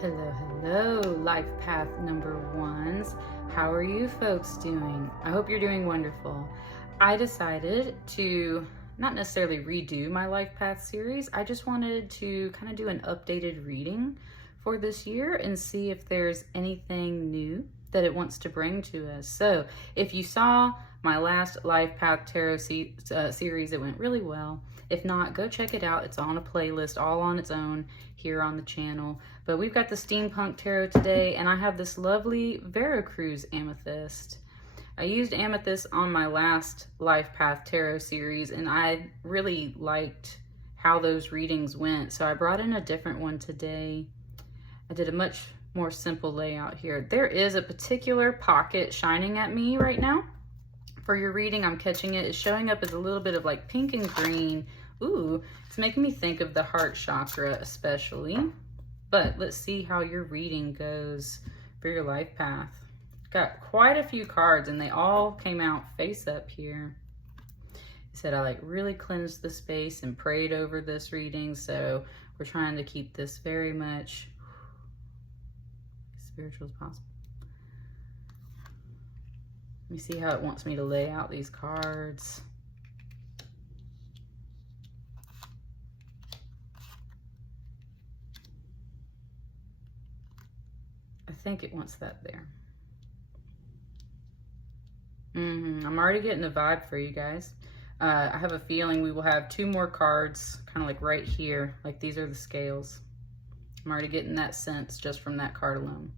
Hello, hello, life path number ones. How are you folks doing? I hope you're doing wonderful. I decided to not necessarily redo my life path series. I just wanted to kind of do an updated reading for this year and see if there's anything new that it wants to bring to us. So if you saw my last life path tarot series, it went really well. If not, go check it out. It's on a playlist all on its own here on the channel. But we've got the Steampunk Tarot today, and I have this lovely Veracruz Amethyst. I used Amethyst on my last Life Path Tarot series, and I really liked how those readings went. So I brought in a different one today. I did a much more simple layout here. There is a particular pocket shining at me right now. For your reading, I'm catching it. It's showing up as a little bit of like pink and green. Ooh, it's making me think of the heart chakra especially. But let's see how your reading goes for your life path. Got quite a few cards and they all came out face up here. He said I like really cleansed the space and prayed over this reading. So we're trying to keep this very much spiritual as possible. Let me see how it wants me to lay out these cards. I think it wants that there. I'm already getting a vibe for you guys. I have a feeling we will have two more cards kind of like right here. Like these are the scales. I'm already getting that sense just from that card alone.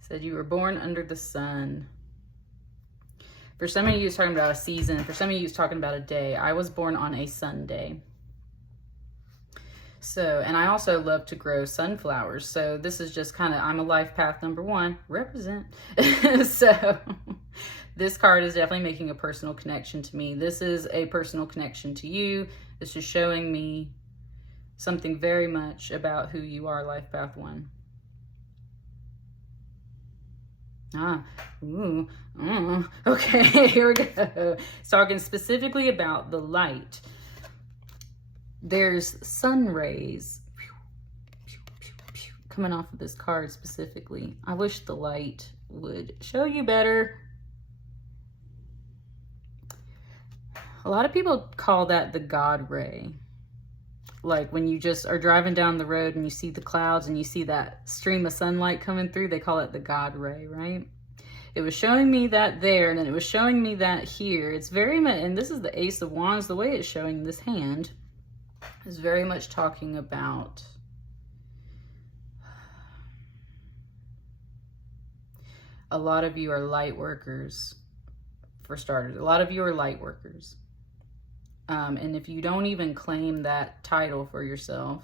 Said you were born under the sun. For some of you, it's talking about a season. For some of you, it's talking about a day. I was born on a Sunday. So, and I also love to grow sunflowers. So this is just kind of, I'm a life path number one, represent. So this card is definitely making a personal connection to me. This is a personal connection to you. This is showing me something very much about who you are, life path one. Okay, here we go. It's talking specifically about the light. There's sun rays coming off of this card specifically. I wish the light would show you better. A lot of people call that the God ray. Like when you just are driving down the road and you see the clouds and you see that stream of sunlight coming through, they call it the God ray, right? It was showing me that there, and then it was showing me that here. It's very much, and this is the Ace of Wands, the way it's showing this hand is very much talking about a lot of you are light workers, for starters. A lot of you are light workers. And if you don't even claim that title for yourself,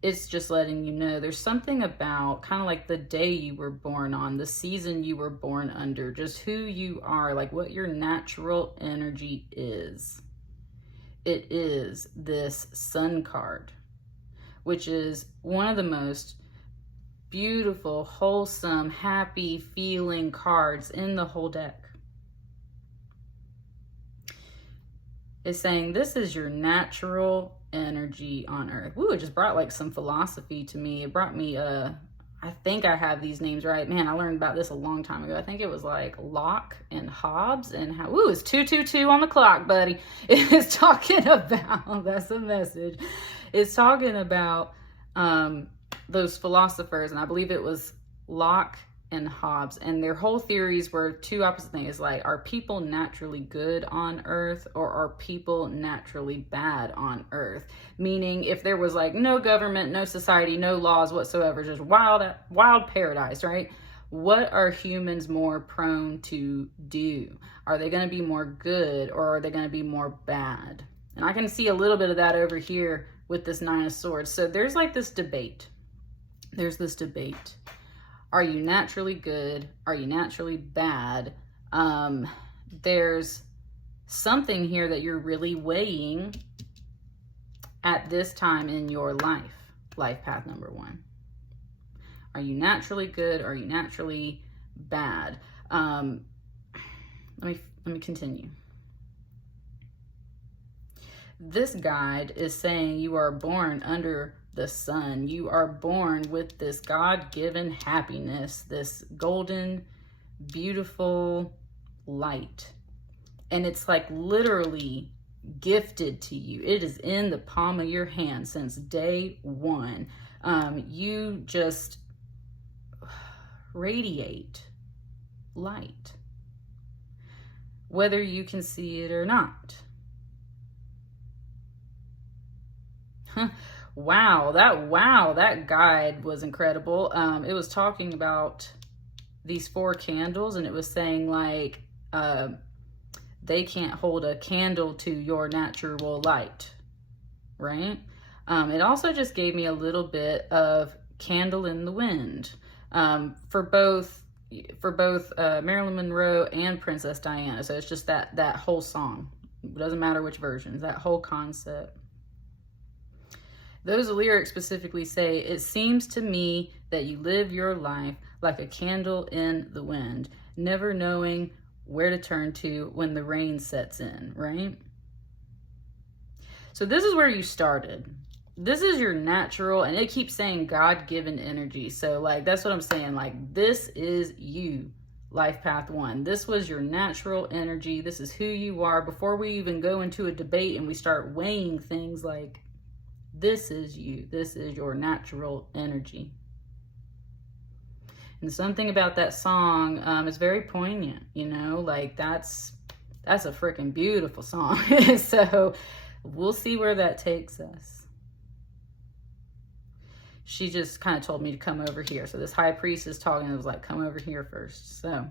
it's just letting you know there's something about kind of like the day you were born on, the season you were born under, just who you are, like what your natural energy is. It is this Sun card, which is one of the most beautiful, wholesome, happy feeling cards in the whole deck. Is saying this is your natural energy on earth. Ooh, it just brought like some philosophy to me. It brought me I think I have these names right. Man, I learned about this a long time ago. I think it was like Locke and Hobbes and how, ooh, it's 222 on the clock, buddy. It's talking about, that's a message. It's talking about those philosophers, and I believe it was Locke and Hobbes, and their whole theories were two opposite things. Like, are people naturally good on earth, or are people naturally bad on earth? Meaning, if there was like no government, no society, no laws whatsoever, just wild paradise, right? What are humans more prone to do? Are they going to be more good, or are they going to be more bad? And I can see a little bit of that over here with this Nine of Swords. So there's like this debate. There's this debate. Are you naturally good? Are you naturally bad? There's something here that you're really weighing at this time in your life? Life path number 1. Are you naturally good? Or are you naturally bad? Let me continue. This guide is saying you are born under the sun. You are born with this God-given happiness, this golden, beautiful light. And it's like literally gifted to you. It is in the palm of your hand since day one. You just radiate light, whether you can see it or not. Wow, that guide was incredible. It was talking about these 4 candles, and it was saying like they can't hold a candle to your natural light, right? It also just gave me a little bit of Candle in the Wind for both Marilyn Monroe and Princess Diana. So it's just that whole song. It doesn't matter which versions, that whole concept. Those lyrics specifically say, "It seems to me that you live your life like a candle in the wind, never knowing where to turn to when the rain sets in," right? So this is where you started. This is your natural, and it keeps saying God-given energy. So like, that's what I'm saying. Like, this is you, life path 1. This was your natural energy. This is who you are. Before we even go into a debate and we start weighing things, like, this is you. This is your natural energy. And something about that song is very poignant, you know, like that's a freaking beautiful song. So we'll see where that takes us. She just kind of told me to come over here. So this high priest is talking, and it was like, come over here first. So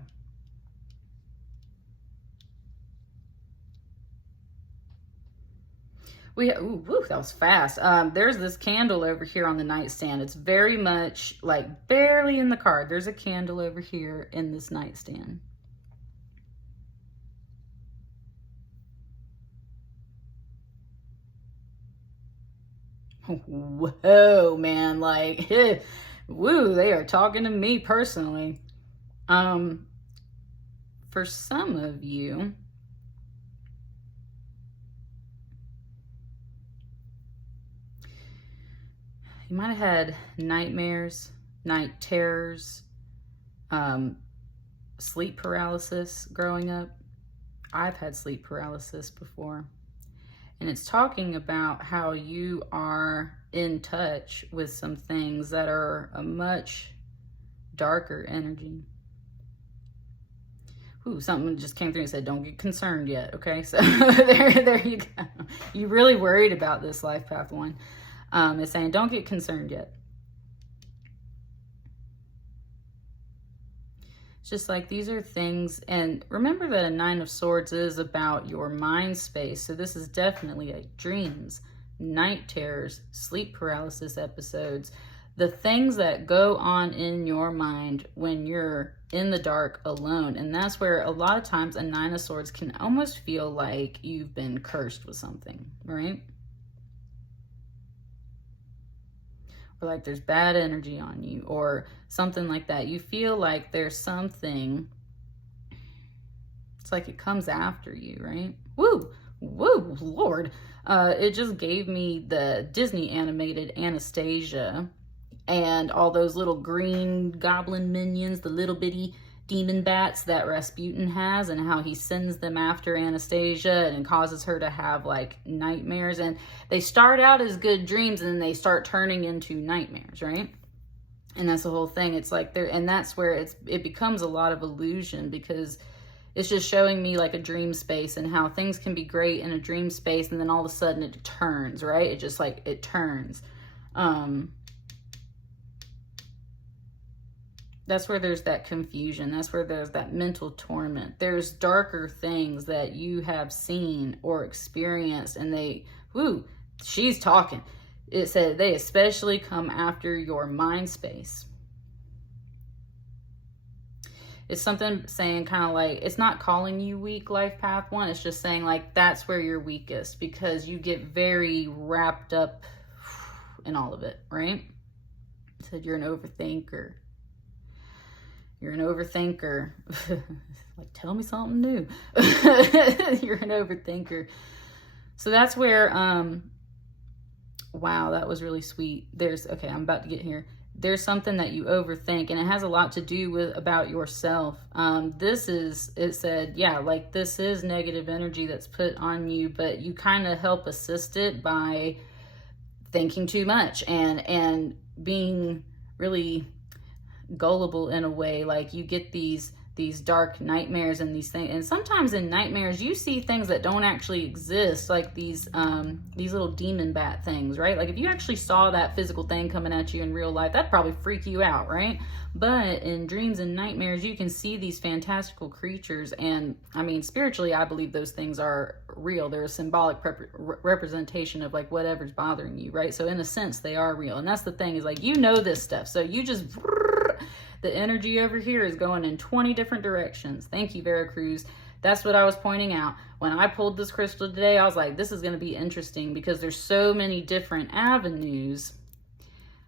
ooh, that was fast. There's this candle over here on the nightstand. It's very much like barely in the card. There's a candle over here in this nightstand. Whoa, man, like, woo, they are talking to me personally. For some of you, you might have had nightmares, night terrors, sleep paralysis growing up. I've had sleep paralysis before. And it's talking about how you are in touch with some things that are a much darker energy. Ooh, something just came through and said, don't get concerned yet. Okay, so there you go. You really worried about this, Life Path 1. It's saying, don't get concerned yet. It's just like, these are things, and remember that a 9 of Swords is about your mind space. So this is definitely like dreams, night terrors, sleep paralysis episodes, the things that go on in your mind when you're in the dark alone. And that's where a lot of times a 9 of Swords can almost feel like you've been cursed with something, right? Or like there's bad energy on you or something like that. You feel like there's something, it's like it comes after you, right? Woo, Lord. It just gave me the Disney animated Anastasia and all those little green goblin minions, the little bitty demon bats that Rasputin has, and how he sends them after Anastasia and causes her to have like nightmares. And they start out as good dreams and then they start turning into nightmares, right? And that's the whole thing. It's like there, and that's where it becomes a lot of illusion, because it's just showing me like a dream space and how things can be great in a dream space, and then all of a sudden it turns, right? It just like, it turns. That's where there's that confusion. That's where there's that mental torment. There's darker things that you have seen or experienced, and she's talking. It said they especially come after your mind space. It's something saying kind of like, it's not calling you weak, life path 1. It's just saying like, that's where you're weakest, because you get very wrapped up in all of it, right? It said you're an overthinker. You're an overthinker. Like, tell me something new. You're an overthinker. So that's where, wow, that was really sweet. Okay, I'm about to get here. There's something that you overthink, and it has a lot to do with about yourself. It said, yeah, like this is negative energy that's put on you, but you kind of help assist it by thinking too much and being really gullible in a way. Like you get these dark nightmares and these things, and sometimes in nightmares you see things that don't actually exist, like these little demon bat things, right? Like if you actually saw that physical thing coming at you in real life, that'd probably freak you out, right? But in dreams and nightmares you can see these fantastical creatures, and I mean spiritually I believe those things are real. They're a symbolic representation of like whatever's bothering you, right? So in a sense they are real, and that's the thing, is like, you know this stuff, so you just the energy over here is going in 20 different directions. Thank you, Veracruz. That's what I was pointing out. When I pulled this crystal today, I was like, this is going to be interesting because there's so many different avenues.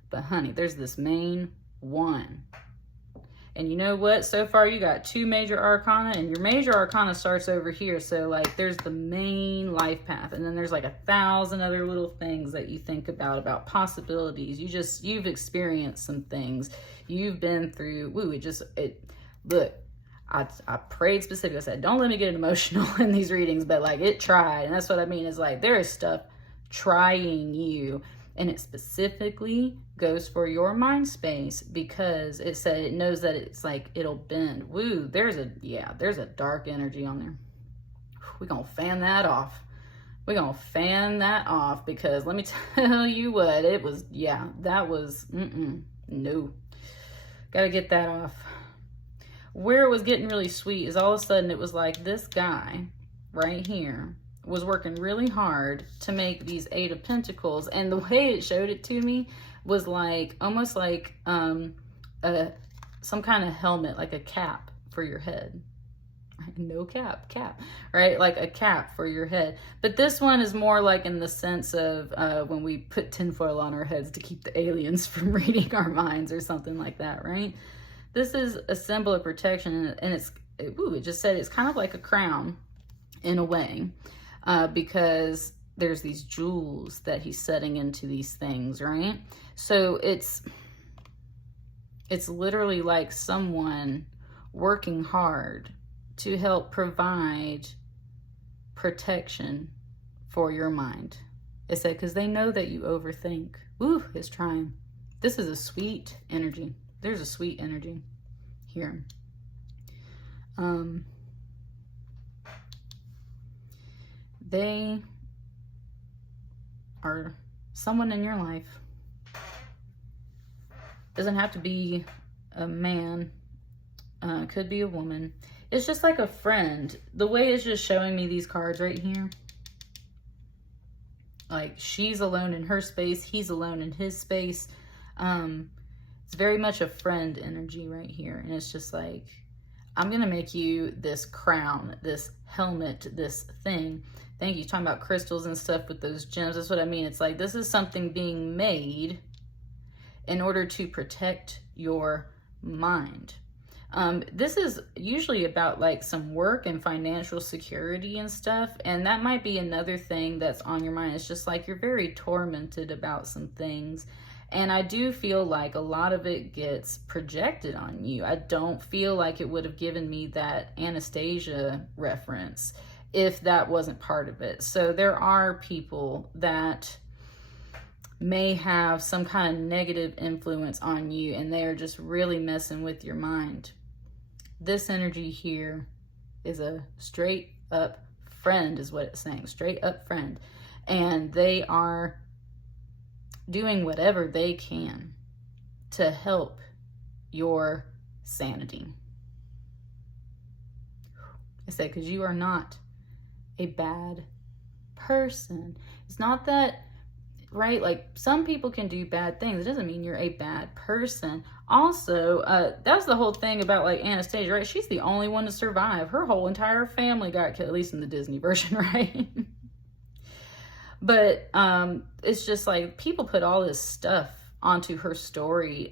But honey, there's this main one. And you know what? So far you got 2 major arcana, and your major arcana starts over here. So like there's the main life path, and then there's like 1,000 other little things that you think about possibilities. You've experienced some things. You've been through, look, I prayed specifically. I said, don't let me get emotional in these readings, but like it tried. And that's what I mean, is like there is stuff trying you. And it specifically goes for your mind space, because it said it knows that it's like it'll bend. Woo, there's a dark energy on there. We're gonna fan that off. We're gonna fan that off, because let me tell you what, it was, that was, no. Gotta get that off. Where it was getting really sweet is all of a sudden it was like this guy right here was working really hard to make these 8 of Pentacles, and the way it showed it to me was like almost like some kind of helmet, like a cap for your head. No cap, right? Like a cap for your head. But this one is more like in the sense of when we put tinfoil on our heads to keep the aliens from reading our minds or something like that, right? This is a symbol of protection, and it just said it's kind of like a crown in a way. Because there's these jewels that he's setting into these things, right? So it's literally like someone working hard to help provide protection for your mind. It said, because they know that you overthink. Woo, it's trying. This is a sweet energy. There's a sweet energy here. They are someone in your life. Doesn't have to be a man. Could be a woman. It's just like a friend. The way it's just showing me these cards right here. Like she's alone in her space. He's alone in his space. It's very much a friend energy right here. And it's just like, I'm going to make you this crown, this helmet, this thing. Thank you. Talking about crystals and stuff with those gems. That's what I mean. It's like this is something being made in order to protect your mind. This is usually about like some work and financial security and stuff. And that might be another thing that's on your mind. It's just like you're very tormented about some things. And I do feel like a lot of it gets projected on you. I don't feel like it would have given me that Anastasia reference if that wasn't part of it. So there are people that may have some kind of negative influence on you, and they are just really messing with your mind. This energy here is a straight up friend, is what it's saying. Straight up friend. And they are doing whatever they can to help your sanity. I said, because you are not a bad person. It's not that right? Like, some people can do bad things. It doesn't mean you're a bad person. Also, that's the whole thing about, like, Anastasia, right? She's the only one to survive. Her whole entire family got killed, at least in the Disney version, right? But it's just like, people put all this stuff onto her story.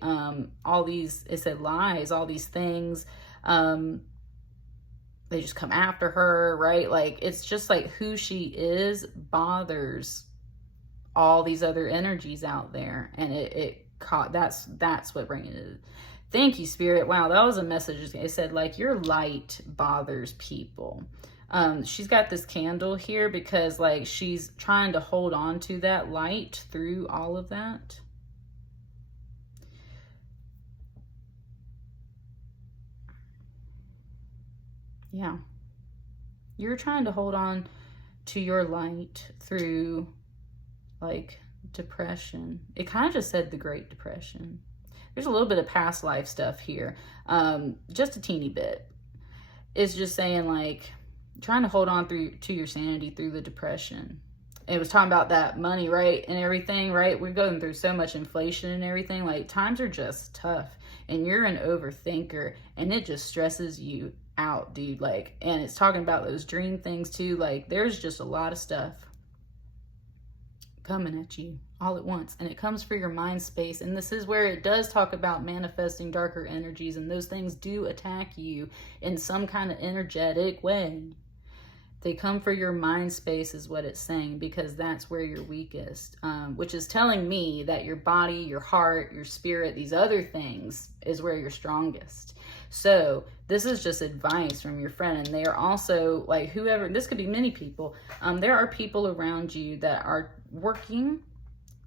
All these, it said lies, all these things. They just come after her, right? Like, it's just like who she is bothers all these other energies out there, and it caught, that's what bringing it. Thank you, Spirit. Wow, that was a message. It said, like, your light bothers people. She's got this candle here because, like, she's trying to hold on to that light through all of that. Yeah, you're trying to hold on to your light through, like, depression. It kind of just said the Great Depression. There's a little bit of past life stuff here, just a teeny bit. It's just saying, like, trying to hold on to your sanity through the depression. It was talking about that money, right, and everything, right? We're going through so much inflation and everything. Like, times are just tough, and you're an overthinker, and it just stresses you out, dude. Like, and it's talking about those dream things too. Like, there's just a lot of stuff coming at you all at once, and it comes for your mind space. And this is where it does talk about manifesting darker energies, and those things do attack you in some kind of energetic way. They come for your mind space is what it's saying, because that's where you're weakest, which is telling me that your body, your heart, your spirit, these other things is where you're strongest. So this is just advice from your friend. And they are also, like, whoever, this could be many people. There are people around you that are working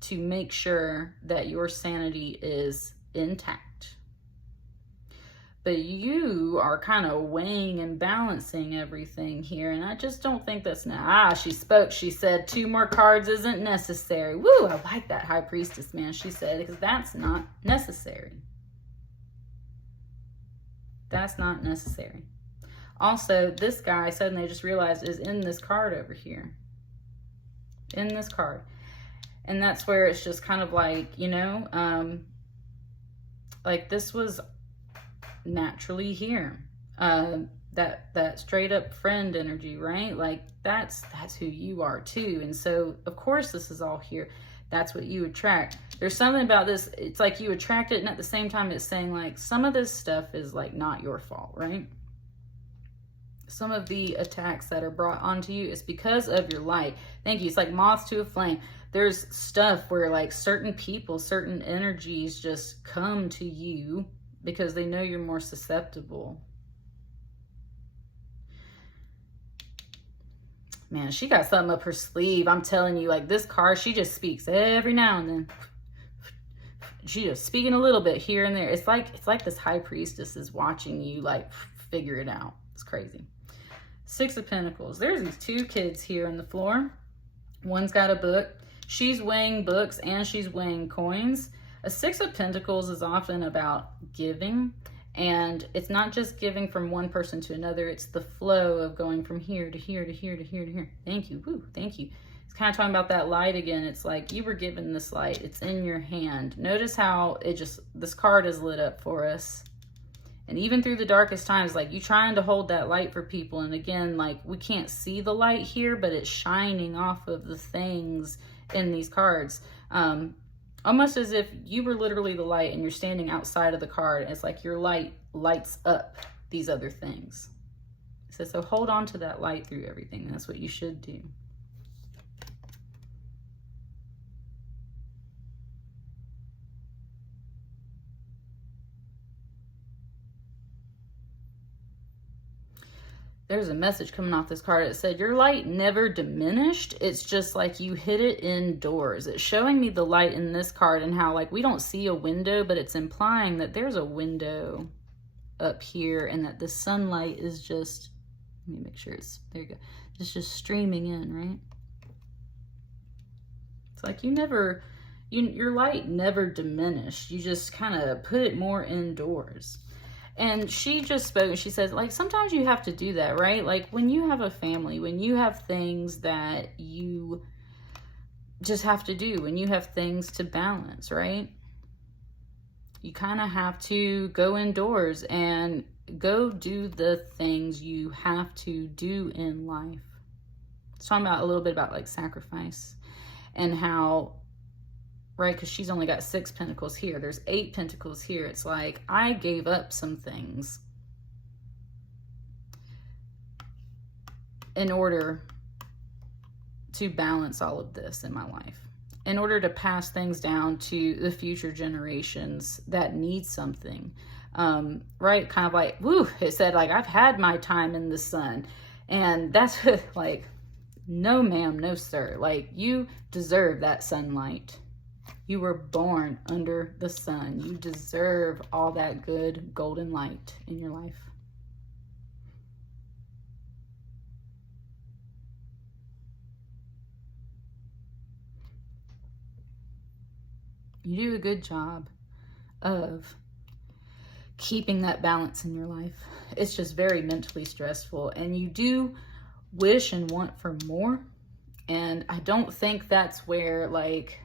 to make sure that your sanity is intact. But you are kind of weighing and balancing everything here. And I just don't think that's now. She spoke. She said 2 more cards isn't necessary. Woo, I like that High Priestess, man. She said, because that's not necessary. That's not necessary. Also, this guy suddenly just realized is in this card over here. In this card. And that's where it's just kind of like, you know, like, this was naturally here. That straight up friend energy, right? Like, that's who you are too. And so, of course, this is all here. That's what you attract. There's something about this, it's like you attract it, and at the same time it's saying, like, some of this stuff is, like, not your fault, right? Some of the attacks that are brought onto you is because of your light. Thank you. It's like moths to a flame. There's stuff where, like, certain people, certain energies just come to you because they know you're more susceptible. Man, she got something up her sleeve. I'm telling you, like, this card, she just speaks every now and then. She just speaking a little bit here and there. It's like this High Priestess is watching you, like, figure it out. It's crazy. 6 of Pentacles. There's these 2 kids here on the floor. One's got a book. She's weighing books and she's weighing coins. A 6 of Pentacles is often about giving. And it's not just giving from one person to another. It's the flow of going from here to here to here to here to here. Thank you. Woo, thank you. It's kind of talking about that light again. It's like you were given this light. It's in your hand. Notice how it just, this card is lit up for us. And even through the darkest times, like, you trying to hold that light for people. And again, like, we can't see the light here, but it's shining off of the things in these cards. Almost as if you were literally the light and you're standing outside of the card. And it's like your light lights up these other things. It says, so hold on to that light through everything. That's what you should do. There's a message coming off this card. It said, your light never diminished. It's just like you hid it indoors. It's showing me the light in this card and how, like, we don't see a window, but it's implying that there's a window up here and that the sunlight is just, let me make sure it's, there you go. It's just streaming in, right? It's like you never, your light never diminished. You just kind of put it more indoors. And she just spoke, she says, like, sometimes you have to do that, right? Like, when you have a family, when you have things that you just have to do when you have things to balance, right? You kind of have to go indoors and go do the things you have to do in life. It's talking about a little bit about like sacrifice and how, right, because she's only got 6 pentacles here. There's 8 pentacles here. It's like, I gave up some things in order to balance all of this in my life, in order to pass things down to the future generations that need something. Right? Kind of like, woo, it said like, I've had my time in the sun. And that's like, no ma'am, no sir. Like, you deserve that sunlight. You were born under the sun. You deserve all that good golden light in your life. You do a good job of keeping that balance in your life. It's just very mentally stressful, and you do wish and want for more. And I don't think that's where like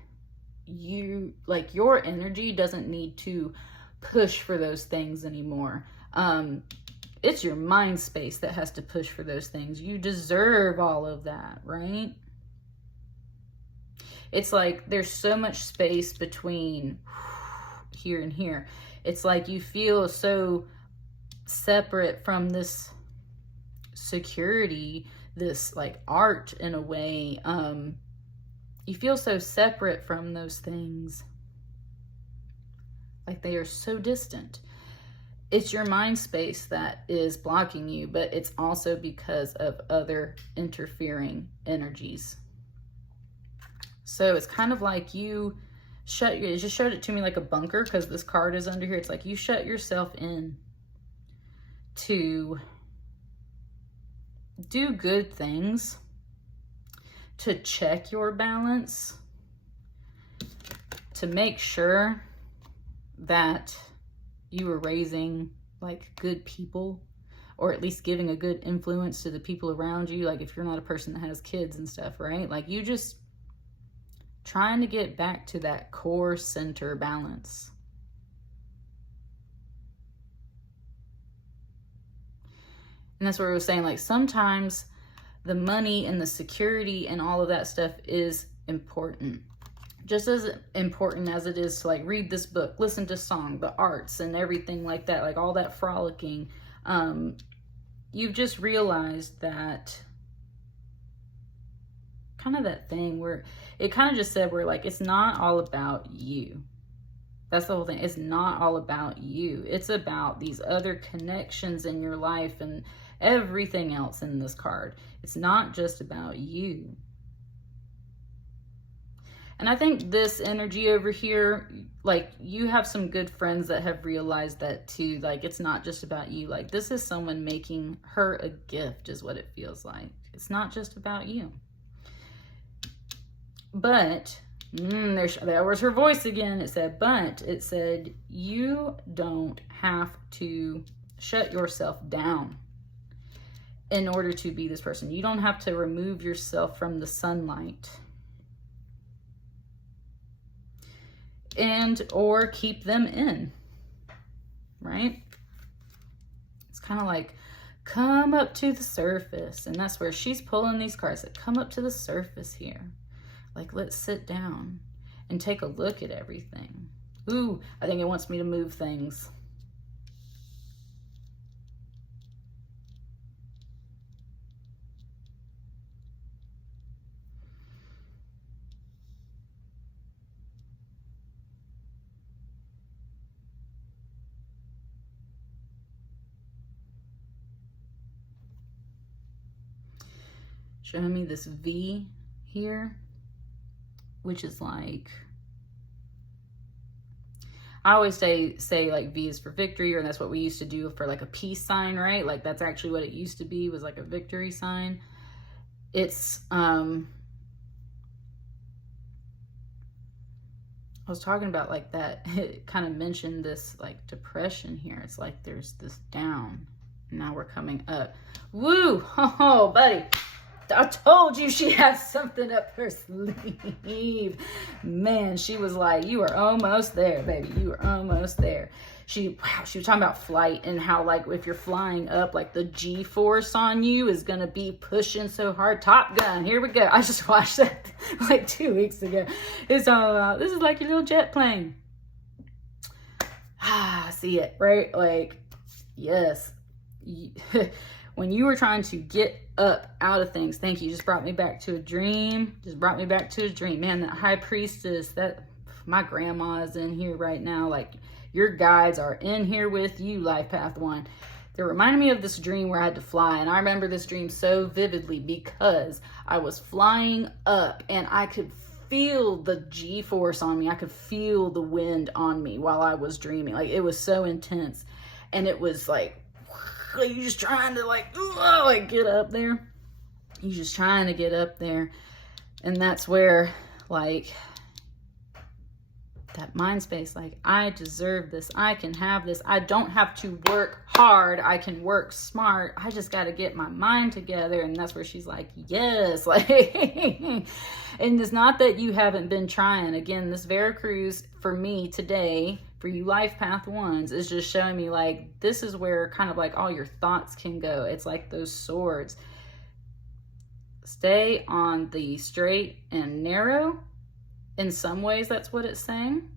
your energy doesn't need to push for those things anymore. It's your mind space that has to push for those things. You deserve all of that, right? It's like there's so much space between here and here. It's like you feel so separate from this security, this like art in a way. You feel so separate from those things. Like they are so distant. It's your mind space that is blocking you, but it's also because of other interfering energies. So it's kind of like you it just showed it to me like a bunker, because this card is under here. It's like you shut yourself in to do good things, to check your balance, to make sure that you are raising like good people, or at least giving a good influence to the people around you. Like if you're not a person that has kids and stuff, right? Like you just trying to get back to that core center balance. And that's what we were saying, like sometimes the money and the security and all of that stuff is important. Just as important as it is to like read this book, listen to song, the arts and everything like that, like all that frolicking. You've just realized that kind of that thing where it kind of just said where like, it's not all about you. That's the whole thing. It's not all about you. It's about these other connections in your life and everything else in this card. It's not just about you. And I think this energy over here, like you have some good friends that have realized that too. Like it's not just about you. Like this is someone making her a gift is what it feels like. It's not just about you. But there was her voice again. It said, but it said, you don't have to shut yourself down in order to be this person. You don't have to remove yourself from the sunlight and or keep them in, right? It's kind of like, come up to the surface. And that's where she's pulling these cards that come up to the surface here. Like, let's sit down and take a look at everything. Ooh, I think it wants me to move things. Showing me this V here, which is like, I always say like V is for victory, or that's what we used to do for like a peace sign, right? Like that's actually what it used to be, was like a victory sign. It's, I was talking about like that, it kind of mentioned this like depression here. It's like there's this down, now we're coming up. Woo, oh buddy. I told you she had something up her sleeve. Man, she was like, you are almost there, baby. You are almost there. She was talking about flight and how, like, if you're flying up, like, the G-force on you is going to be pushing so hard. Top Gun, here we go. I just watched that, like, 2 weeks ago. It's all about, this is like your little jet plane. See it, right? Like, yes. When you were trying to get up out of things, thank you, just brought me back to a dream. Just brought me back to a dream. Man, that high priestess, that, my grandma is in here right now. Like, your guides are in here with you, Life Path 1. They reminded me of this dream where I had to fly. And I remember this dream so vividly because I was flying up and I could feel the G-force on me. I could feel the wind on me while I was dreaming. Like, it was so intense. And it was like, you're just trying to like get up there. You're just trying to get up there. And that's where, like, that mind space, like, I deserve this. I can have this. I don't have to work hard. I can work smart. I just got to get my mind together. And that's where she's like, yes. Like, and it's not that you haven't been trying. Again, this Veracruz for me today, for you Life Path 1s, is just showing me, like, this is where kind of like all your thoughts can go. It's like those swords. Stay on the straight and narrow. In some ways, that's what it's saying.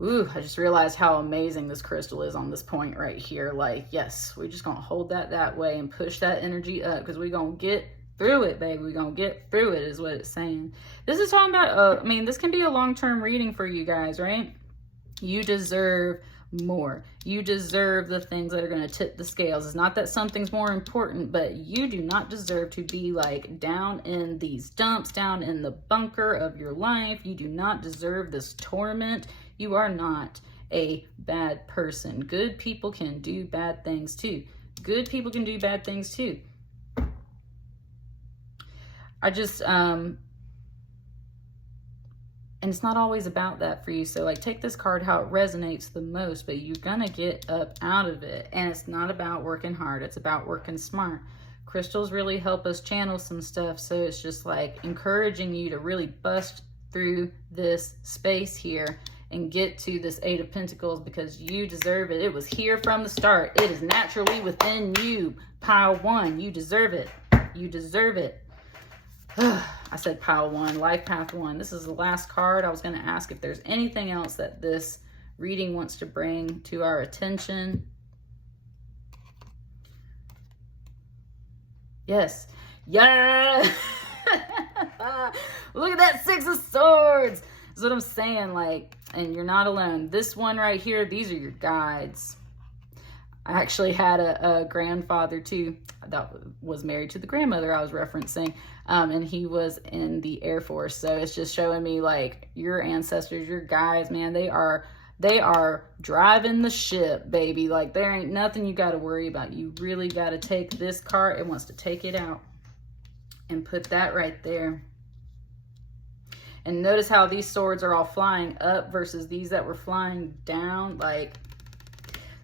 Ooh, I just realized how amazing this crystal is on this point right here. Like, yes, we're just going to hold that way and push that energy up because we're going to get through it, baby. We're going to get through it is what it's saying. This is talking about, I mean, this can be a long-term reading for you guys, right? You deserve more. You deserve the things that are going to tip the scales. It's not that something's more important, but you do not deserve to be like down in these dumps, down in the bunker of your life. You do not deserve this torment. You are not a bad person. Good people can do bad things too. Good people can do bad things too. I just, and it's not always about that for you. So, like, take this card how it resonates the most, but you're going to get up out of it. And it's not about working hard. It's about working smart. Crystals really help us channel some stuff. So it's just like encouraging you to really bust through this space here and get to this Eight of Pentacles because you deserve it. It was here from the start. It is naturally within you. Pile 1, you deserve it. You deserve it. I said pile 1, Life Path 1. This is the last card. I was going to ask if there's anything else that this reading wants to bring to our attention. Yes. Yeah. Look at that Six of Swords. That's what I'm saying. Like, and you're not alone. This one right here, these are your guides. I actually had a grandfather too that was married to the grandmother I was referencing, and he was in the Air Force. So it's just showing me like your ancestors, your guides, man, they are driving the ship, baby. Like there ain't nothing you got to worry about. You really got to take this card. It wants to take it out and put that right there. And notice how these swords are all flying up versus these that were flying down. Like,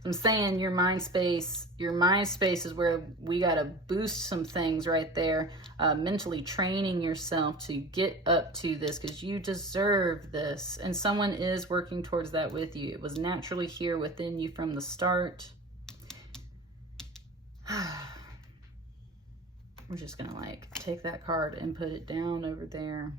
I'm saying your mind space is where we got to boost some things right there. Mentally training yourself to get up to this because you deserve this. And someone is working towards that with you. It was naturally here within you from the start. We're just going to like take that card and put it down over there.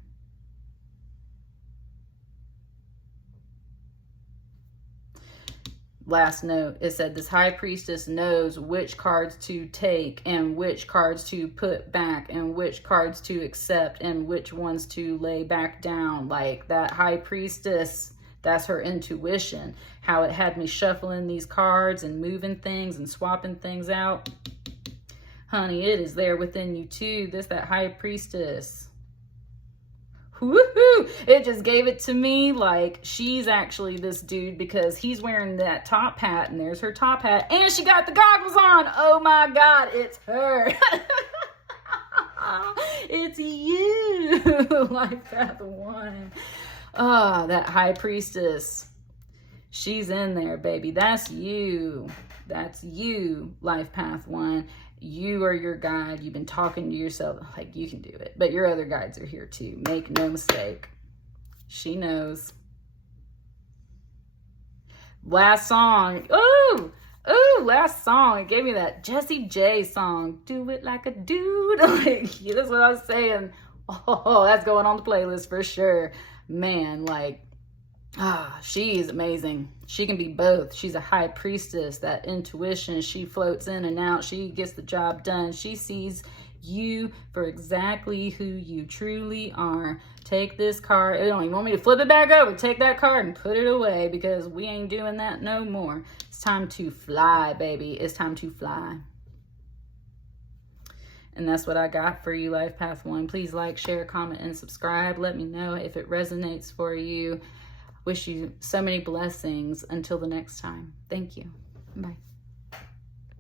Last note, it said this high priestess knows which cards to take and which cards to put back and which cards to accept and which ones to lay back down. Like that high priestess, that's her intuition. How it had me shuffling these cards and moving things and swapping things out. Honey, it is there within you too. That high priestess. Woohoo! It just gave it to me like she's actually this dude because he's wearing that top hat and there's her top hat and she got the goggles on. Oh my God, it's her. It's you, Life Path 1. Oh, that high priestess. She's in there, baby. That's you. That's you, Life Path 1. You are your guide. You've been talking to yourself like you can do it. But your other guides are here too. Make no mistake. She knows. Last song. Ooh! Ooh, last song. It gave me that Jessie J song. Do it like a dude. Like, yeah, that's what I was saying. Oh, that's going on the playlist for sure. Man, like, she's amazing. She can be both. She's a high priestess. That intuition, she floats in and out. She gets the job done. She sees you for exactly who you truly are. Take this card. You don't even want me to flip it back over. Take that card and put it away, because we ain't doing that no more. It's time to fly, baby. It's time to fly. And that's what I got for you, Life Path 1. Please like, share, comment, and subscribe. Let me know if it resonates for you. Wish you so many blessings. Until the next time. Thank you. Bye.